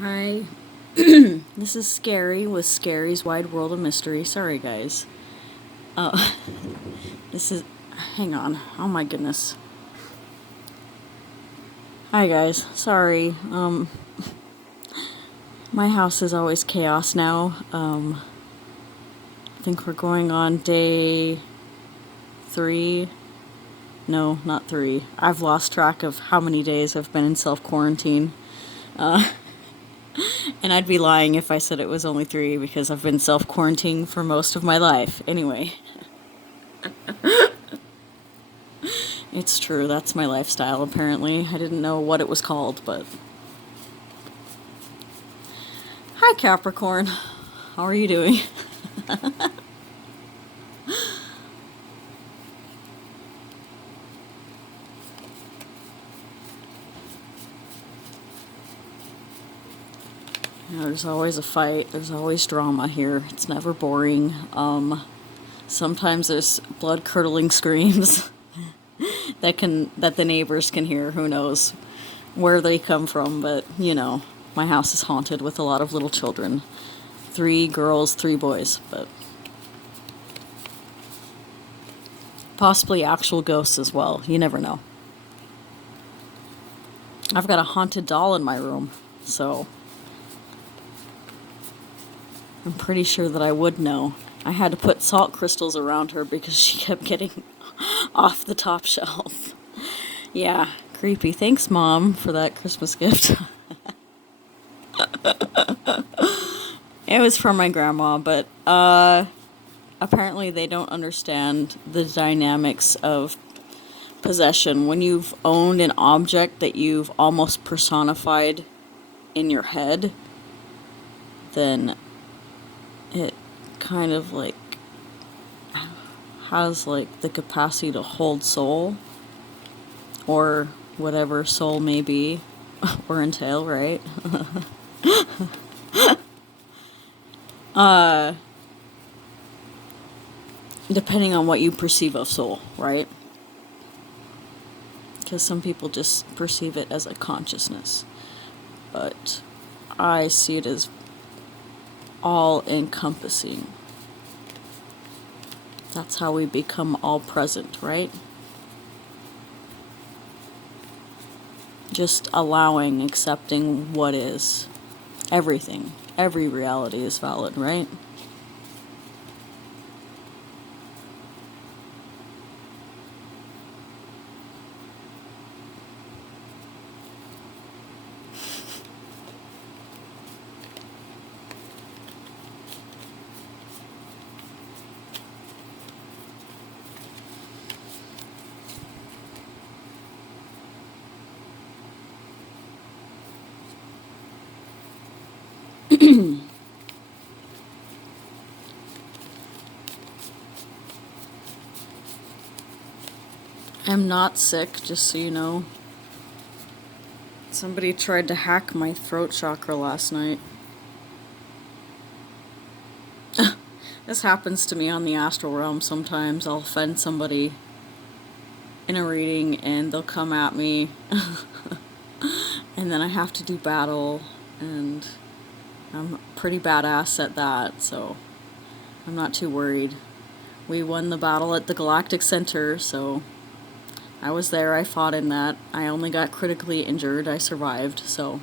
Hi, this is Scary with Scary's Wide World of Mystery. Sorry, guys. Uh, this is. Hang on. Oh my goodness. Hi, guys. Sorry. My house is always chaos now. I think we're going on day 3. No, not 3. I've lost track of how many days I've been in self-quarantine. And I'd be lying if I said it was only 3 because I've been self-quarantining for most of my life. Anyway. It's true, that's my lifestyle apparently. I didn't know what it was called, but... Hi Capricorn. How are you doing? There's always a fight, there's always drama here. It's never boring. Sometimes there's blood-curdling screams that the neighbors can hear. Who knows where they come from, but you know, my house is haunted with a lot of little children. 3 girls, 3 boys, but possibly actual ghosts as well. You never know. I've got a haunted doll in my room, so I'm pretty sure that I would know. I had to put salt crystals around her because she kept getting off the top shelf. Yeah, creepy. Thanks, Mom, for that Christmas gift. It was from my grandma, but apparently they don't understand the dynamics of possession. When you've owned an object that you've almost personified in your head, then it kind of like has like the capacity to hold soul, or whatever soul may be or entail, right? Depending on what you perceive of soul, right? Because some people just perceive it as a consciousness, but I see it as all-encompassing. That's how we become all-present, right? Just allowing, accepting what is. Everything. Every reality is valid, right? I'm not sick, just so you know. Somebody tried to hack my throat chakra last night. This happens to me on the astral realm sometimes. I'll offend somebody in a reading and they'll come at me and then I have to do battle, and I'm pretty badass at that, so I'm not too worried. We won the battle at the Galactic Center, so I was there, I fought in that. I only got critically injured, I survived, so...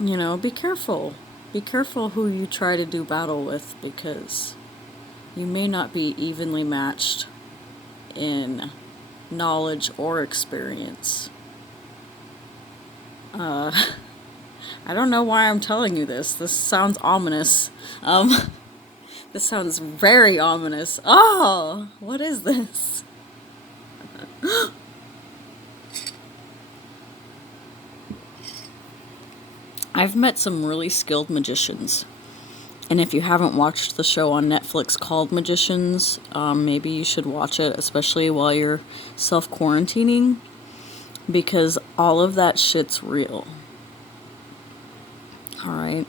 You know, be careful. Be careful who you try to do battle with, because you may not be evenly matched in knowledge or experience. I don't know why I'm telling you this. This sounds ominous. This sounds very ominous. Oh, what is this? I've met some really skilled magicians. And if you haven't watched the show on Netflix called Magicians, maybe you should watch it, especially while you're self-quarantining, because all of that shit's real. Alright?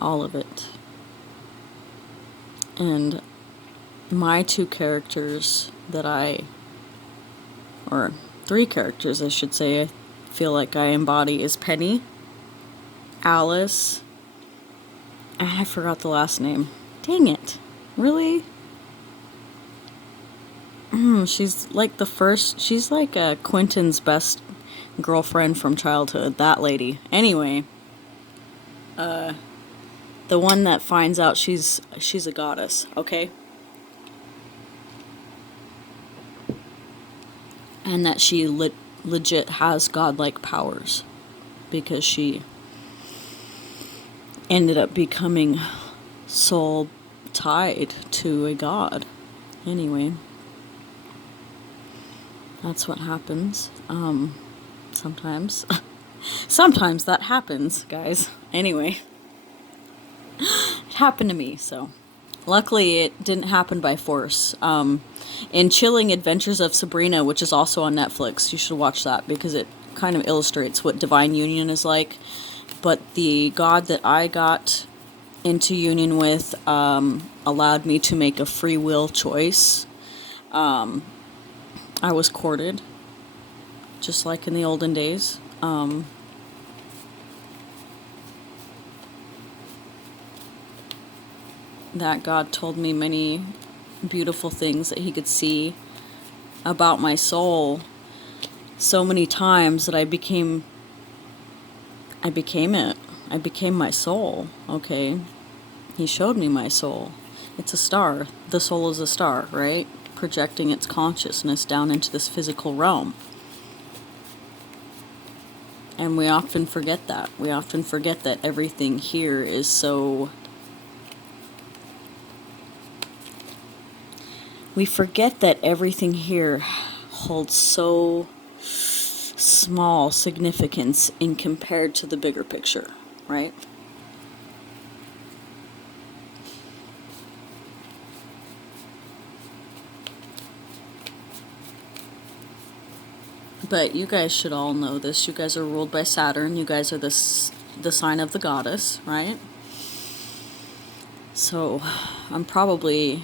All of it. And my 2 characters that or 3 characters I should say, feel like I embody is Penny, Alice, and I forgot the last name. Dang it. Really? She's like she's like Quentin's best girlfriend from childhood, that lady. Anyway, the one that finds out she's a goddess, okay? And that she legit has godlike powers because she ended up becoming soul tied to a god. Anyway, that's what happens. Sometimes. Sometimes that happens, guys. Anyway, it happened to me, so luckily it didn't happen by force. In Chilling Adventures of Sabrina, which is also on Netflix, you should watch that because it kind of illustrates what divine union is like. But the god that I got into union with allowed me to make a free will choice. I was courted, just like in the olden days. That God told me many beautiful things that he could see about my soul so many times that I became it. I became my soul, okay? He showed me my soul. It's a star. The soul is a star, right? Projecting its consciousness down into this physical realm. And we often forget that. We often forget that everything here is so... We forget that everything here holds so small significance in compared to the bigger picture, right? But you guys should all know this. You guys are ruled by Saturn. You guys are the sign of the goddess, right? So I'm probably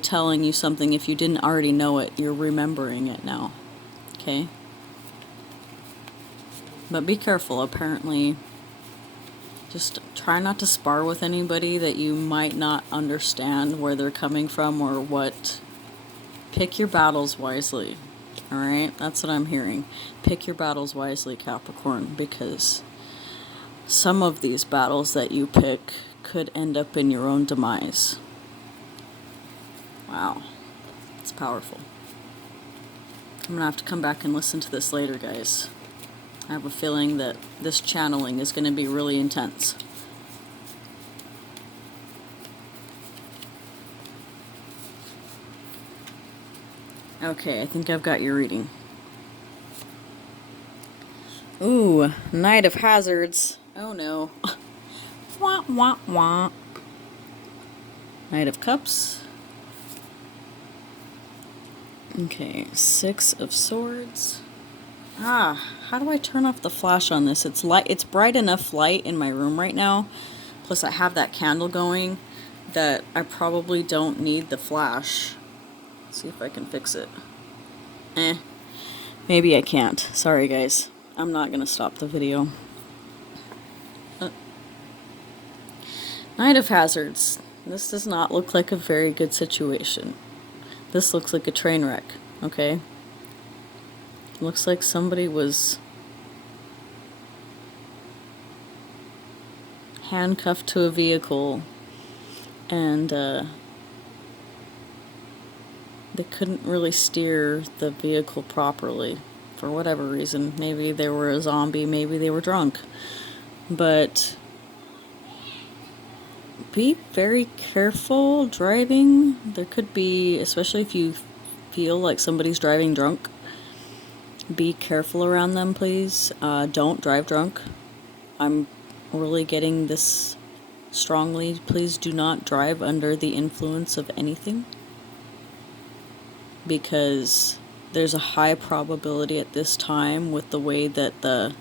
telling you something. If you didn't already know it, you're remembering it now. Okay? But be careful. Apparently, just try not to spar with anybody that you might not understand where they're coming from or what. Pick your battles wisely. Alright? That's what I'm hearing. Pick your battles wisely, Capricorn, because some of these battles that you pick could end up in your own demise. Wow. It's powerful. I'm going to have to come back and listen to this later, guys. I have a feeling that this channeling is going to be really intense. Okay, I think I've got your reading. Ooh, Knight of Hazards. Oh no. Wah, wah, wah. Knight of Cups. Okay, Six of Swords. How do I turn off the flash on this? It's light. It's bright enough light in my room right now. Plus I have that candle going that I probably don't need the flash. Let's see if I can fix it. Maybe I can't. Sorry guys. I'm not gonna stop the video. Knight of Hazards. This does not look like a very good situation. This looks like a train wreck, okay? Looks like somebody was handcuffed to a vehicle and they couldn't really steer the vehicle properly for whatever reason. Maybe they were a zombie, maybe they were drunk. But be very careful driving. There could be, especially if you feel like somebody's driving drunk, be careful around them, please. Don't drive drunk. I'm really getting this strongly. Please do not drive under the influence of anything, because there's a high probability at this time, with the way that the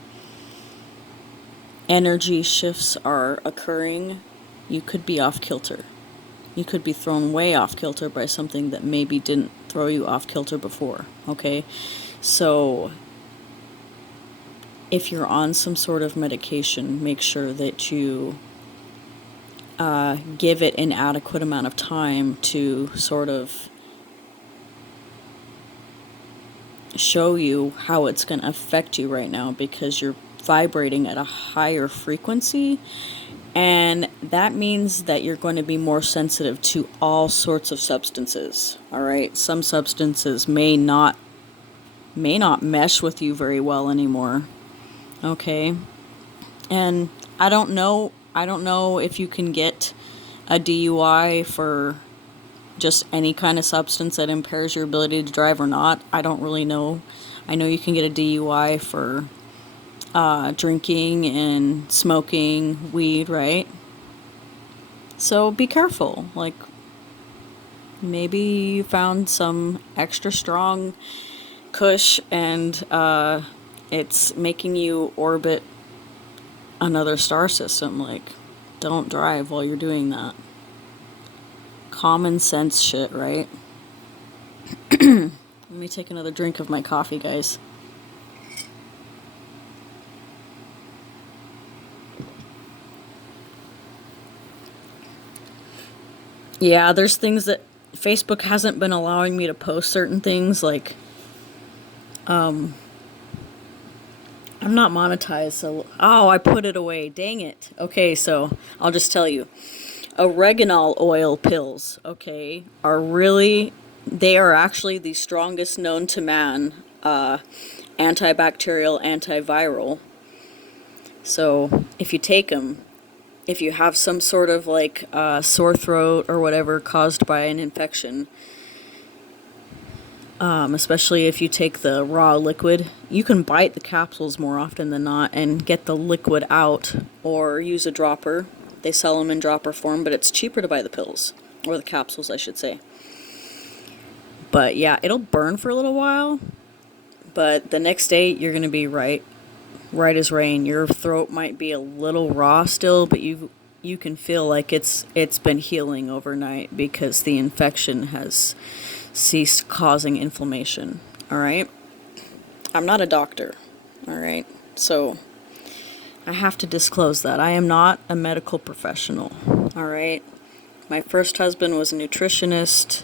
energy shifts are occurring, you could be off kilter. You could be thrown way off kilter by something that maybe didn't throw you off kilter before, okay? So if you're on some sort of medication, make sure that you give it an adequate amount of time to sort of show you how it's going to affect you right now, because you're vibrating at a higher frequency, and that means that you're going to be more sensitive to all sorts of substances. All right, some substances may not mesh with you very well anymore. Okay, and I don't know if you can get a DUI for just any kind of substance that impairs your ability to drive or not. I don't really know. I know you can get a DUI for drinking and smoking weed, right? So be careful. Like, maybe you found some extra strong kush and it's making you orbit another star system. Like, don't drive while you're doing that. Common sense shit, right? Let me take another drink of my coffee, guys. Yeah, there's things that Facebook hasn't been allowing me to post certain things, like I'm not monetized, so I put it away. Dang it. Okay, so I'll just tell you. Oregano oil pills, okay, they are actually the strongest known to man antibacterial, antiviral. So if you take them, if you have some sort of like sore throat or whatever caused by an infection, especially if you take the raw liquid, you can bite the capsules more often than not and get the liquid out, or use a dropper. They sell them in dropper form, but it's cheaper to buy the pills, or the capsules, I should say. But yeah, it'll burn for a little while, but the next day you're going to be right as rain. Your throat might be a little raw still, but you can feel like it's been healing overnight because the infection has ceased causing inflammation. All right? I'm not a doctor. All right? So I have to disclose that. I am not a medical professional. All right? My first husband was a nutritionist.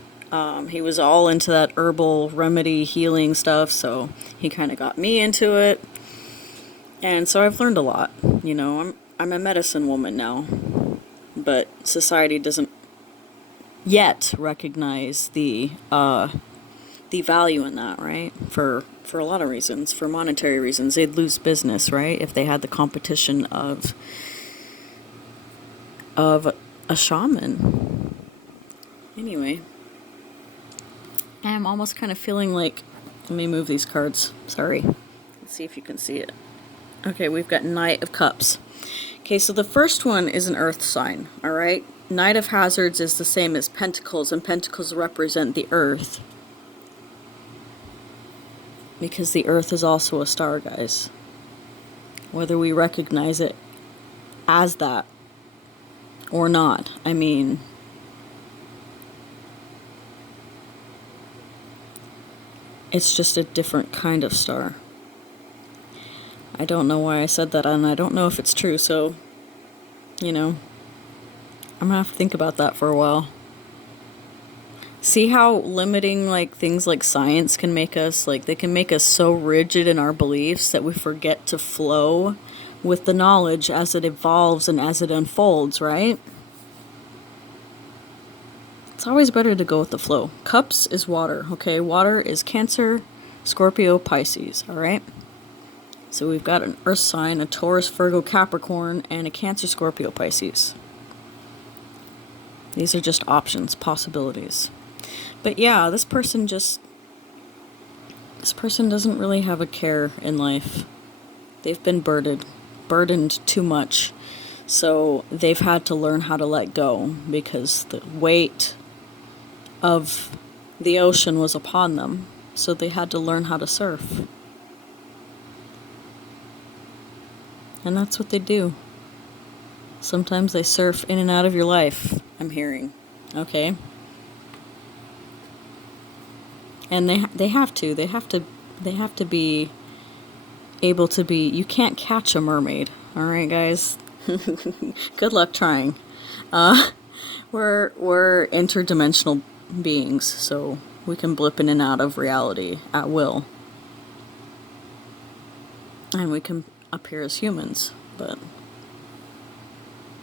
He was all into that herbal remedy healing stuff, so he kind of got me into it. And so I've learned a lot. You know, I'm a medicine woman now, but society doesn't yet recognize the value in that, right? For a lot of reasons, for monetary reasons. They'd lose business, right, if they had the competition of a shaman. Anyway, I'm almost kind of feeling like, let me move these cards. Sorry. Let's see if you can see it. Okay, we've got Knight of Cups. Okay, so the first one is an earth sign, all right? Knight of Hazards is the same as Pentacles, and Pentacles represent the earth. Because the earth is also a star, guys. Whether we recognize it as that or not, I mean, it's just a different kind of star. I don't know why I said that, and I don't know if it's true, so, you know, I'm gonna have to think about that for a while. See how limiting, like, things like science can make us? Like, they can make us so rigid in our beliefs that we forget to flow with the knowledge as it evolves and as it unfolds, right? It's always better to go with the flow. Cups is water, okay? Water is Cancer, Scorpio, Pisces, all right? So we've got an earth sign, a Taurus, Virgo, Capricorn, and a Cancer, Scorpio, Pisces. These are just options, possibilities. But yeah, this person doesn't really have a care in life. They've been burdened too much. So they've had to learn how to let go because the weight of the ocean was upon them. So they had to learn how to surf. And that's what they do. Sometimes they surf in and out of your life, I'm hearing. Okay? And they have to. They have to be able to be. You can't catch a mermaid. All right, guys. Good luck trying. We're interdimensional beings, so we can blip in and out of reality at will. And we can appear as humans, but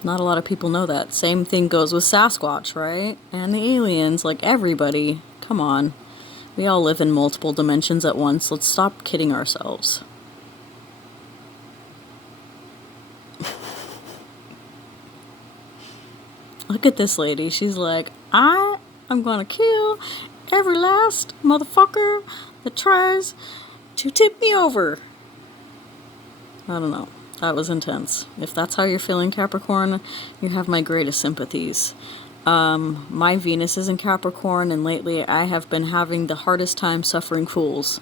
not a lot of people know that. Same thing goes with Sasquatch, right? And the aliens, like everybody. Come on. We all live in multiple dimensions at once. Let's stop kidding ourselves. Look at this lady. She's like, I'm gonna kill every last motherfucker that tries to tip me over. I don't know. That was intense. If that's how you're feeling, Capricorn, you have my greatest sympathies. My Venus is in Capricorn, and lately I have been having the hardest time suffering fools.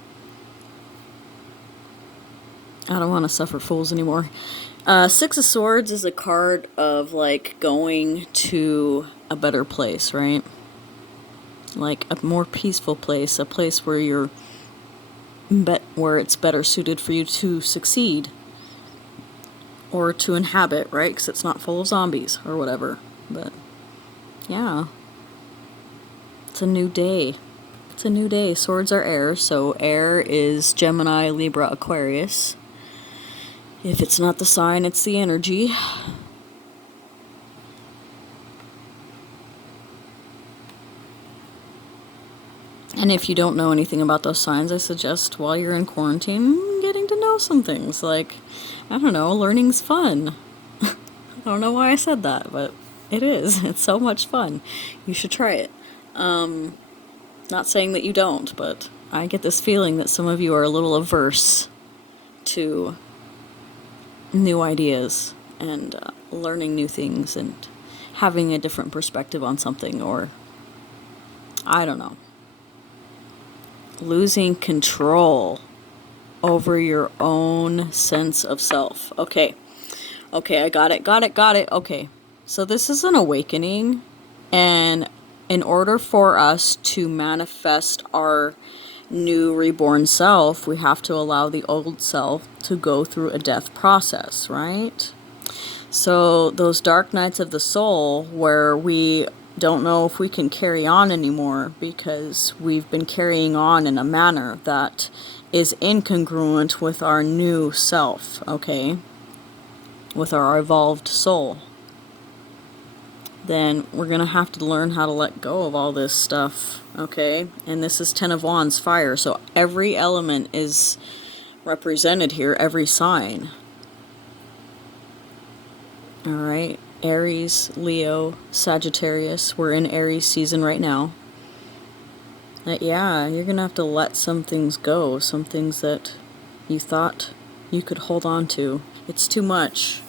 I don't want to suffer fools anymore. Six of Swords is a card of, like, going to a better place, right? Like, a more peaceful place, a place where where it's better suited for you to succeed. Or to inhabit, right? Because it's not full of zombies or whatever. But, yeah. It's a new day. It's a new day. Swords are air, so air is Gemini, Libra, Aquarius. If it's not the sign, it's the energy. And if you don't know anything about those signs, I suggest while you're in quarantine, getting to know some things. Like, I don't know, learning's fun. I don't know why I said that, but it is. It's so much fun. You should try it. Not saying that you don't, but I get this feeling that some of you are a little averse to new ideas and learning new things and having a different perspective on something, or I don't know, losing control over your own sense of self. Okay, I got it. Okay, so this is an awakening, and in order for us to manifest our new reborn self, we have to allow the old self to go through a death process, right? So those dark nights of the soul where we don't know if we can carry on anymore because we've been carrying on in a manner that is incongruent with our new self, okay? With our evolved soul. Then we're going to have to learn how to let go of all this stuff, okay? And this is 10 of Wands, fire, so every element is represented here, every sign. All right, Aries, Leo, Sagittarius, we're in Aries season right now. Yeah, you're going to have to let some things go, some things that you thought you could hold on to. It's too much.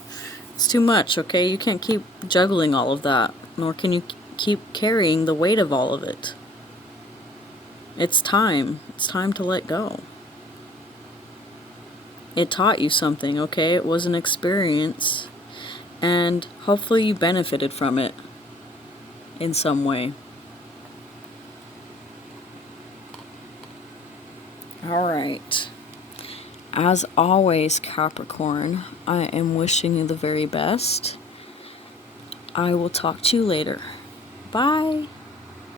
It's too much, okay? You can't keep juggling all of that, nor can you keep carrying the weight of all of it. It's time. It's time to let go. It taught you something, okay? It was an experience, and hopefully you benefited from it in some way. All right. As always, Capricorn, I am wishing you the very best. I will talk to you later. Bye.